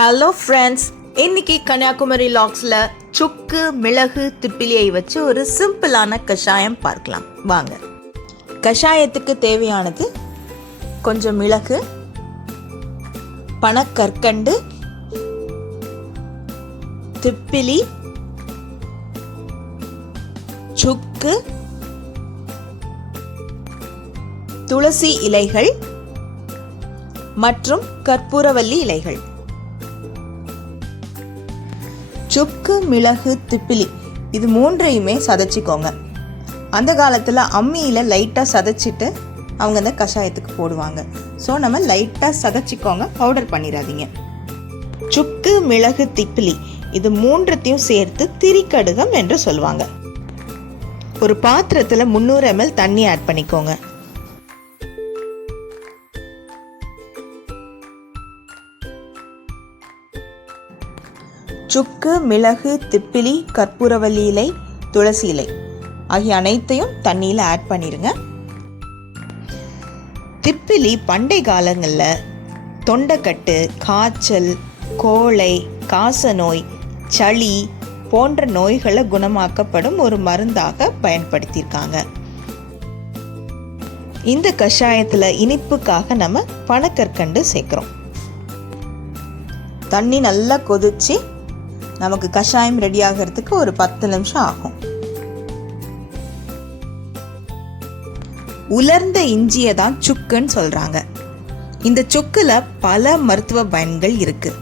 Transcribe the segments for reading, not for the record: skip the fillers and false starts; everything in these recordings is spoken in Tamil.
ஹலோ ஃப்ரெண்ட்ஸ், இன்னைக்கு கன்னியாகுமரி லாக்ஸில் சுக்கு மிளகு திப்பிலியை வச்சு ஒரு சிம்பிளான கஷாயம் பார்க்கலாம் வாங்க. கஷாயத்துக்கு தேவையானது கொஞ்சம் மிளகு, பனக்கற்கண்டு, திப்பிலி, சுக்கு, துளசி இலைகள் மற்றும் கற்பூரவல்லி இலைகள். சுக்கு மிளகு திப்பிலி இது மூன்றையுமே சதைச்சிக்கோங்க. அந்த காலத்தில் அம்மியில் லைட்டாக சதைச்சிட்டு அவங்க அந்த கஷாயத்துக்கு போடுவாங்க. ஸோ நம்ம லைட்டாக சதைச்சிக்கோங்க, பவுடர் பண்ணிடாதீங்க. சுக்கு மிளகு திப்பிலி இது மூன்றத்தையும் சேர்த்து திரிக்கடுகம் என்று சொல்லுவாங்க. ஒரு பாத்திரத்தில் 300 ml தண்ணி ஆட் பண்ணிக்கோங்க. சுக்கு மிளகு திப்பிலி கற்பூரவல்லி இலை துளசி இலை ஆகிய அனைத்தையும் தண்ணியில் ஆட் பண்ணிடுங்க. திப்பிலி பண்டை காலங்களில் தொண்டைக்கட்டு, காய்ச்சல், கோழை, காசநோய், சளி போன்ற நோய்களை குணமாக்கப்படும் ஒரு மருந்தாக பயன்படுத்தியிருக்காங்க. இந்த கஷாயத்தில் இனிப்புக்காக நம்ம பனக்கற்கண்டு சேர்க்குறோம். தண்ணி நல்லா கொதிச்சு நமக்கு கஷாயம் ரெடி ஆகிறதுக்கு ஒரு 10 நிமிஷம் ஆகும். உலர்ந்த இஞ்சியை தான் சுக்குன்னு சொல்றாங்க. இந்த சுக்குல பல மருத்துவ பயன்கள் இருக்கு.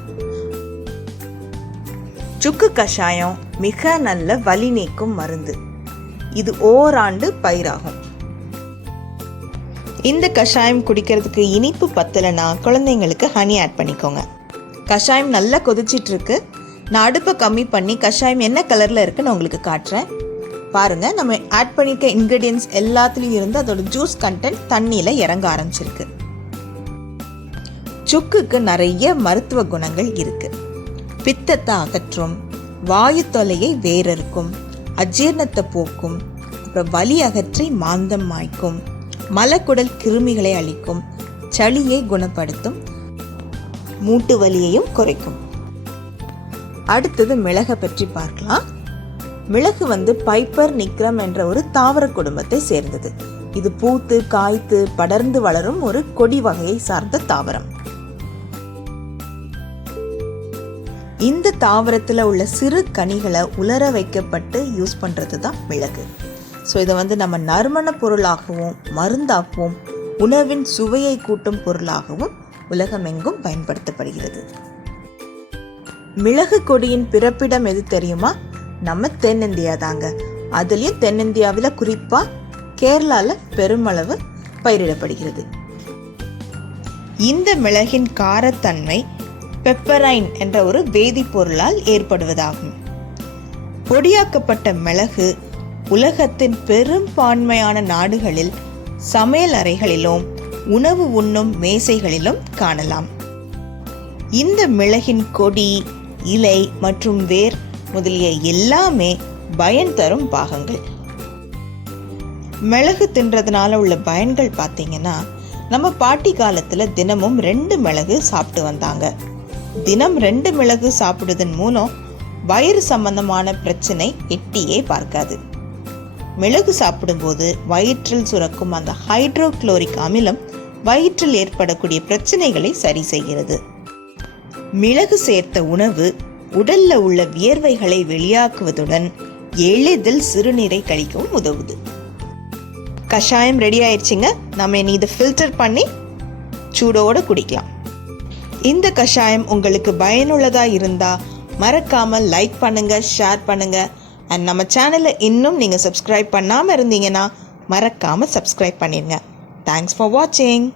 சுக்கு கஷாயம் மிக நல்ல வலி நீக்கும் மருந்து. இது ஓராண்டு பயிராகும். இந்த கஷாயம் குடிக்கிறதுக்கு இனிப்பு பத்தலைன்னா குழந்தைங்களுக்கு ஹனி ஆட் பண்ணிக்கோங்க. கஷாயம் நல்லா கொதிச்சிட்டு இருக்கு. நான் அடுப்பை கம்மி பண்ணி கஷாயம் என்ன கலரில் இருக்குன்னு உங்களுக்கு காட்டுறேன் பாருங்கள். நம்ம ஆட் பண்ணிக்க இன்க்ரீடியன்ஸ் எல்லாத்துலேயும் இருந்து அதோட ஜூஸ் கண்டென்ட் தண்ணியில் இறங்க ஆரம்பிச்சிருக்கு. சுக்குக்கு நிறைய மருத்துவ குணங்கள் இருக்கு. பித்தத்தை அகற்றும், வாயு தொல்லையை வேறறுக்கும், அஜீரணத்தை போக்கும், அப்புறம் வலி அகற்றி மாந்தம் மாய்க்கும், மலக்குடல் கிருமிகளை அழிக்கும், சளியை குணப்படுத்தும், மூட்டு வலியையும் குறைக்கும். அடுத்தது மிளகை பற்றி பார்க்கலாம். மிளகு பைப்பர் நிக்ரம் என்ற ஒரு தாவர குடும்பத்தை சேர்ந்தது. இது பூத்து காய்த்து படர்ந்து வளரும் ஒரு கொடி வகையை சார்ந்த தாவரம். இந்த தாவரத்துல உள்ள சிறு கனிகளை உலர வைக்கப்பட்டு யூஸ் பண்றது தான் மிளகு. ஸோ இதை நம்ம நறுமண பொருளாகவும் மருந்தாகவும் உணவின் சுவையை கூட்டும் பொருளாகவும் உலகமெங்கும் பயன்படுத்தப்படுகிறது. மிளகு கொடியின் பிறப்பிடம் எது தெரியுமா? நம்ம தென்னிந்தியா தாங்க. அதுலயும் தென்னிந்தியாவில் குறிப்பா கேரளால பெருமளவு பயிரிடப்படுகிறது. இந்த மிளகின் காரத்தன்மை பெப்பரைன் என்ற ஒரு வேதிப்பொருளால் ஏற்படுவதாகும். பொடியாக்கப்பட்ட மிளகு உலகத்தின் பெரும்பான்மையான நாடுகளில் சமையல் அறைகளிலும் உணவு உண்ணும் மேசைகளிலும் காணலாம். இந்த மிளகின் கொடி, இலை மற்றும் வேர் முதலிய எல்லாமே பயன் தரும் பாகங்கள். மிளகு தின்றதுனால உள்ள பயன்கள் பார்த்தீங்கன்னா, நம்ம பாட்டி காலத்துல தினமும் 2 மிளகு சாப்பிட்டு வந்தாங்க. தினம் 2 மிளகு சாப்பிடுவதன் மூலம் வயிறு சம்பந்தமான பிரச்சனை எட்டியே பார்க்காது. மிளகு சாப்பிடும்போது வயிற்றில் சுரக்கும் அந்த ஹைட்ரோகுளோரிக் அமிலம் வயிற்றில் ஏற்படக்கூடிய பிரச்சனைகளை சரி செய்கிறது. மிளகு சேர்த்த உணவு உடல்ல உள்ள வியர்வைகளை வெளியாக்குவதுடன் எளிதில் சிறுநீரை கழிக்கவும் உதவுது. கஷாயம் ரெடி ஆயிடுச்சுங்க. நம்ம இனி இதை ஃபில்டர் பண்ணி சூடோட குடிக்கலாம். இந்த கஷாயம் உங்களுக்கு பயனுள்ளதா இருந்தா மறக்காம லைக் பண்ணுங்க, ஷேர் பண்ணுங்க. அண்ட் நம்ம சேனலை இன்னும் நீங்க சப்ஸ்கிரைப் பண்ணாம இருந்தீங்கன்னா மறக்காம சப்ஸ்கிரைப் பண்ணிருங்க. தேங்க்ஸ் ஃபார் வாட்சிங்.